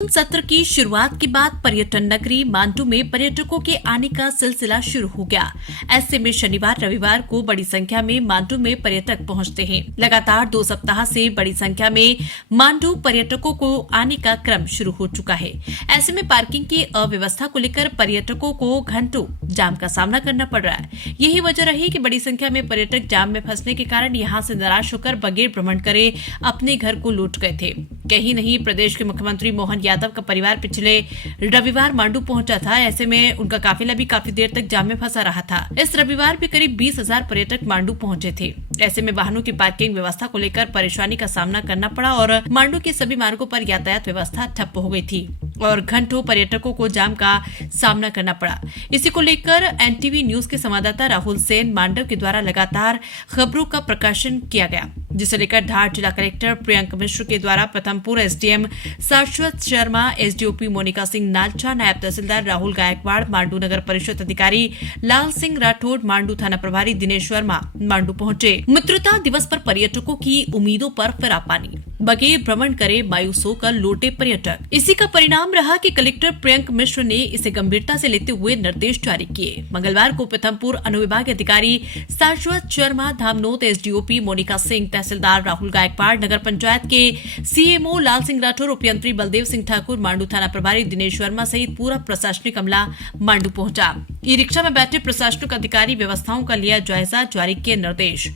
सत्र की शुरुआत के बाद पर्यटन नगरी मांडू में पर्यटकों के आने का सिलसिला शुरू हो गया। ऐसे में शनिवार रविवार को बड़ी संख्या में मांडू में पर्यटक पहुंचते हैं। लगातार 2 सप्ताह से बड़ी संख्या में मांडू पर्यटकों को आने का क्रम शुरू हो चुका है। ऐसे में पार्किंग की अव्यवस्था को लेकर पर्यटकों को घंटों जाम का सामना करना पड़ रहा है। यही वजह रही कि बड़ी संख्या में पर्यटक जाम में फंसने के कारण यहां से निराश होकर बगैर भ्रमण करे अपने घर को लौट गए थे। कहीं नहीं, प्रदेश के मुख्यमंत्री मोहन यादव का परिवार पिछले रविवार मांडू पहुंचा था। ऐसे में उनका काफिला भी काफी देर तक जाम में फंसा रहा था। इस रविवार भी करीब 20,000 पर्यटक मांडू पहुंचे थे। ऐसे में वाहनों की पार्किंग व्यवस्था को लेकर परेशानी का सामना करना पड़ा और मांडू के सभी मार्गों पर यातायात व्यवस्था ठप हो गई थी और घंटों पर्यटकों को जाम का सामना करना पड़ा। इसी को लेकर एनटीवी न्यूज के संवाददाता राहुल सेन मांडव के द्वारा लगातार खबरों का प्रकाशन किया गया, जिसे लेकर धार जिला कलेक्टर प्रियंक मिश्र के द्वारा प्रथमपुर एसडीएम शाश्वत शर्मा, एसडीओपी मोनिका सिंह नालचा, नायब तहसीलदार राहुल गायकवाड़, मांडू नगर परिषद अधिकारी लाल सिंह राठौड़, मांडू थाना प्रभारी दिनेश वर्मा मांडू पहुंचे। मित्रता दिवस पर पर्यटकों की उम्मीदों पर फिरा पानी, बगैर भ्रमण करे मायूस होकर लौटे पर्यटक। इसी का परिणाम रहा कि कलेक्टर प्रियंक मिश्र ने इसे गंभीरता से लेते हुए निर्देश जारी किए। मंगलवार को प्रथमपुर अनुविभाग अधिकारी शाश्वत शर्मा, धामनोद एसडीओपी मोनिका सिंह, तहसीलदार राहुल गायकवाड़, नगर पंचायत के सीएमओ लाल सिंह राठौर, उपयंत्री बलदेव सिंह ठाकुर, मांडू थाना प्रभारी दिनेश वर्मा सहित पूरा प्रशासनिक अमला मांडू पहुंचा। ई रिक्शा में बैठे प्रशासनिक अधिकारी व्यवस्थाओं का लिया जायजा, जारी किए निर्देश।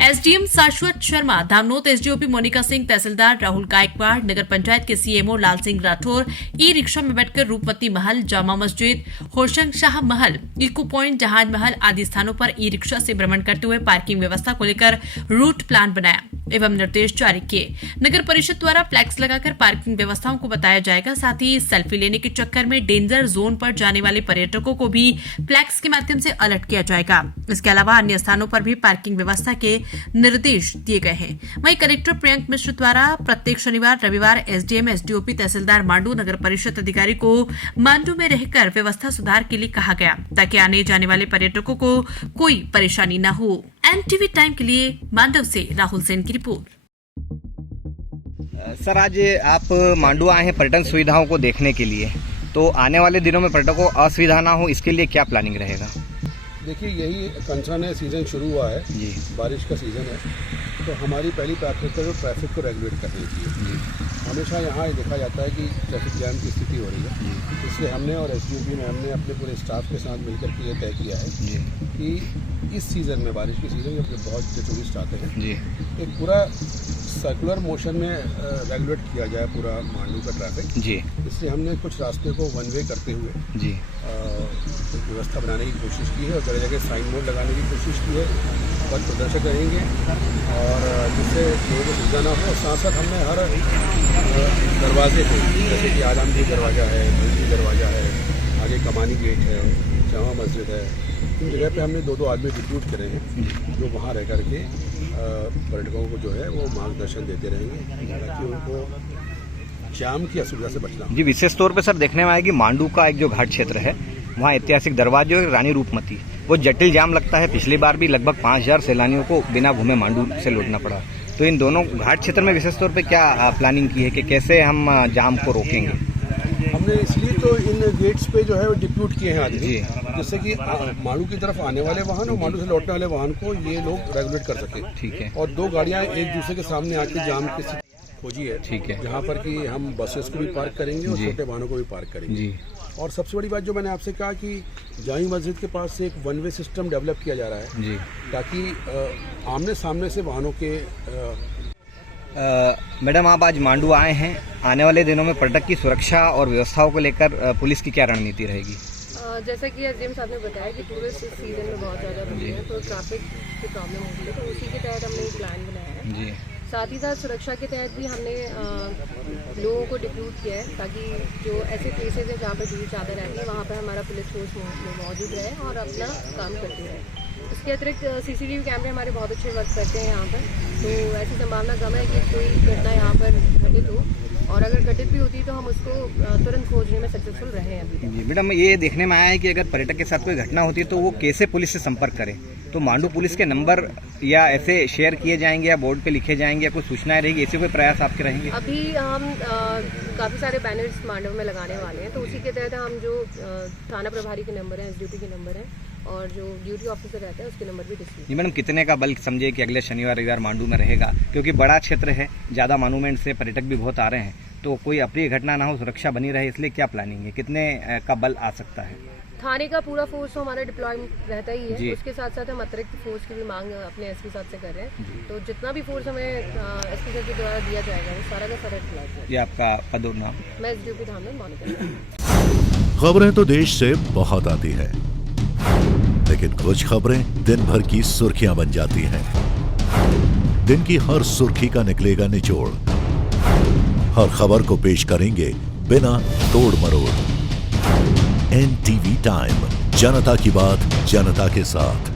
एसडीएम शाश्वत शर्मा, धामनोद एसडीओपी मोनिका सिंह, तहसीलदार राहुल गायकवाड़, नगर पंचायत के सीएमओ लाल सिंह राठौर ई रिक्शा में बैठकर रूपमती महल, जामा मस्जिद, होशंग शाह महल, इको पॉइंट, जहाज महल आदि स्थानों पर ई रिक्शा से भ्रमण करते हुए पार्किंग व्यवस्था को लेकर रूट प्लान बनाया एवं निर्देश जारी किए। नगर परिषद द्वारा फ्लैक्स लगाकर पार्किंग व्यवस्थाओं को बताया जाएगा। साथ ही सेल्फी लेने के चक्कर में डेंजर जोन पर जाने वाले पर्यटकों को भी फ्लैक्स के माध्यम से अलर्ट किया जाएगा। इसके अलावा अन्य स्थानों पर भी पार्किंग व्यवस्था के निर्देश दिए गए हैं। वहीं कलेक्टर प्रियंक मिश्र द्वारा प्रत्येक शनिवार रविवार एसडीएम, एसडीओपी, तहसीलदार मांडू, नगर परिषद अधिकारी को मांडू में रहकर व्यवस्था सुधार के लिए कहा गया, ताकि आने जाने वाले पर्यटकों को कोई परेशानी न हो। एनटीवी टाइम के लिए मांडव से राहुल सेन की रिपोर्ट। सर, आज आप मांडू आए हैं पर्यटन सुविधाओं को देखने के लिए, तो आने वाले दिनों में पर्यटकों को असुविधा ना हो, इसके लिए क्या प्लानिंग रहेगा? देखिए, यही कंसर्न है। सीज़न शुरू हुआ है जी, बारिश का सीज़न है, तो हमारी पहली प्राथमिकता जो ट्रैफिक को रेगुलेट करनी चाहिए। हमेशा यहाँ देखा जाता है कि ट्रैफिक जैम की स्थिति हो रही है, इसलिए हमने और एसडीओपी में हमने अपने पूरे स्टाफ के साथ मिलकर के ये तय किया है कि इस सीज़न में, बारिश के सीज़न में जब बहुत टूरिस्ट आते हैं जी, एक पूरा सर्कुलर मोशन में रेगुलेट किया जाए पूरा मांडू का ट्रैफिक जी। इसलिए हमने कुछ रास्ते को वन वे करते हुए जी व्यवस्था बनाने की कोशिश की है और जगह जगह साइन बोर्ड लगाने की कोशिश की है। पथ प्रदर्शक रहेंगे और जिससे लोगों को सुविधा ना हो। साथ साथ हमने हर दरवाजे को, जैसे कि आलमगीर दरवाज़ा है, भंगी दरवाज़ा है, आगे कमानी गेट है, जामा मस्जिद है, इन जगह पे हमने 2-2 आदमी रिक्रूट करे हैं जो वहाँ रह करके पर्यटकों को जो है वो मार्गदर्शन देते रहेंगे ताकि उनको जाम की असुविधा से बचना जी। विशेष तौर पे सर देखने में आया कि मांडू का एक जो घाट क्षेत्र है, वहाँ ऐतिहासिक दरवाजे और रानी रूपमती, वो जटिल जाम लगता है। पिछली बार भी लगभग 5,000 सैलानियों को बिना घूमे मांडू से लौटना पड़ा। तो इन दोनों घाट क्षेत्र में विशेष तौर पे क्या प्लानिंग की है कि कैसे हम जाम को रोकेंगे? हमने इसलिए तो इन गेट्स पे जो है वो डिप्यूट किए हैं आदमी, जिससे कि मांडू की तरफ आने वाले वाहन और मांडू से लौटने वाले वाहन को ये लोग रेगुलेट कर सके। ठीक है। और 2 गाड़ियाँ एक दूसरे के सामने आके जाम की खोजी है। ठीक है। जहाँ पर कि हम बसेस को भी पार्क करेंगे और छोटे वाहनों को भी पार्क करेंगे जी। और सबसे बड़ी बात जो मैंने आपसे कहा कि जामी मस्जिद के पास से एक वन वे सिस्टम डेवलप किया जा रहा है जी, ताकि आमने सामने से वाहनों के मैडम, आप आज मांडू आए हैं, आने वाले दिनों में पर्यटक की सुरक्षा और व्यवस्थाओं को लेकर पुलिस की क्या रणनीति रहेगी? जैसा कि एसडीएम साहब ने बताया कि टूरिस्ट इस सीजन में बहुत ज़्यादा बढ़ी है, तो ट्रैफिक की प्रॉब्लम होती है, तो उसी के तहत हमने एक प्लान बनाया है जी। साथ ही साथ सुरक्षा के तहत भी हमने लोगों को डिप्यूट किया है, ताकि जो ऐसे प्लेसेज है जहाँ पर भीड़ ज़्यादा रहती है, वहाँ पर हमारा पुलिस फोर्स मौजूद रहे और अपना काम करती रहे। इसके अतिरिक्त सीसीटीवी कैमरे हमारे बहुत अच्छे वर्क करते हैं यहाँ पर, तो ऐसी संभावना कम है कि कोई घटना यहाँ पर घटित हो। और अगर घटित भी होती है तो हम उसको तुरंत खोजने में सक्सेसफुल रहे हैं अभी तक। जी मैडम, ये देखने में आया है कि अगर पर्यटक के साथ कोई घटना होती है तो वो कैसे पुलिस से संपर्क करे, तो मांडू पुलिस के नंबर या ऐसे शेयर किए जाएंगे या बोर्ड पे लिखे जाएंगे या कोई सूचनाएं रहेगी, ऐसे कोई प्रयास आपके रहेंगे? अभी हम काफ़ी सारे बैनर्स मांडव में लगाने वाले हैं, तो उसी के तहत हम जो थाना प्रभारी के नंबर हैं, एसडीपी के नंबर हैं और जो ड्यूटी ऑफिसर रहता है उसके नंबर भी डिस्प्ले। जी मैडम, कितने का बल समझे कि अगले शनिवार रविवार मांडू में रहेगा, क्योंकि बड़ा क्षेत्र है, ज़्यादा मॉन्यूमेंट से पर्यटक भी बहुत आ रहे हैं, तो कोई अप्रिय घटना ना हो, सुरक्षा बनी रहे, इसलिए क्या प्लानिंग है, कितने का बल आ सकता है? थाने का पूरा फोर्स तो हमारा डिप्लॉयमेंट रहता ही जी। है, उसके साथ साथ हम अतिरिक्त फोर्स की भी मांग अपने एसपी साहब से कर रहे हैं, तो जितना भी फोर्स हमें एसपी साहब के द्वारा दिया जाएगा वो सारा का सारा डिप्लॉय किया। ये आपका पद और नाम? मैं एसडीपी धाम में मॉनिटर। खबरें तो देश से बहुत आती है, लेकिन कुछ खबरें दिन भर की सुर्खियां बन जाती हैं। दिन की हर सुर्खी का निकलेगा निचोड़, हर खबर को पेश करेंगे बिना तोड़ मरोड़। NTV टाइम, जनता की बात जनता के साथ।